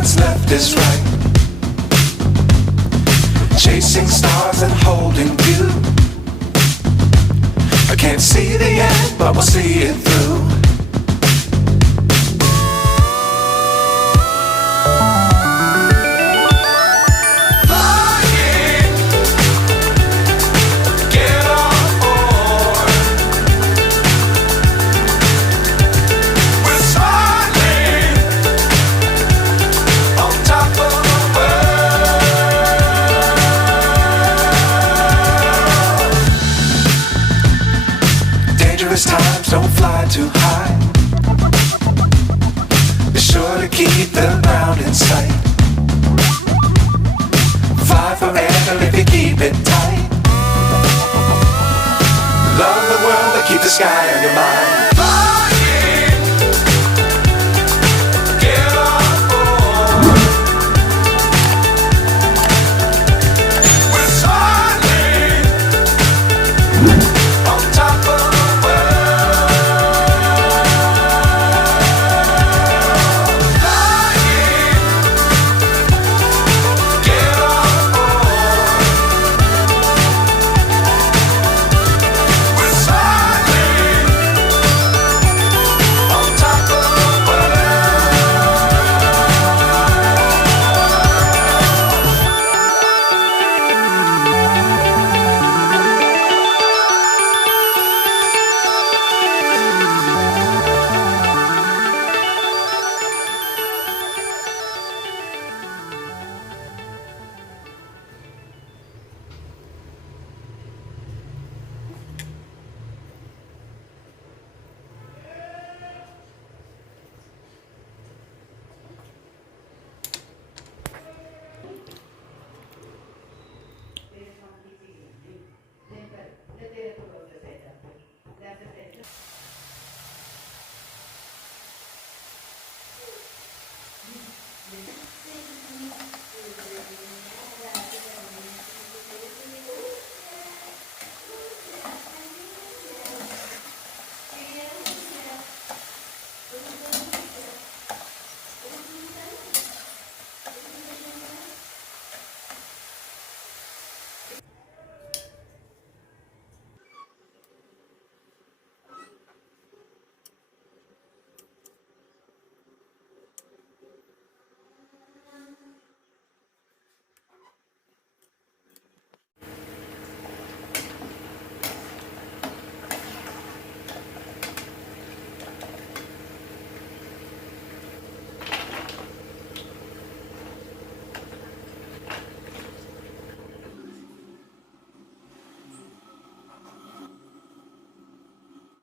what's left is right. Chasing stars and holding you. I can't see the end, but we'll see it through. Times don't fly too high. Be sure to keep the ground in sight. Fly forever if you keep it tight. Love the world but keep the sky on your mind.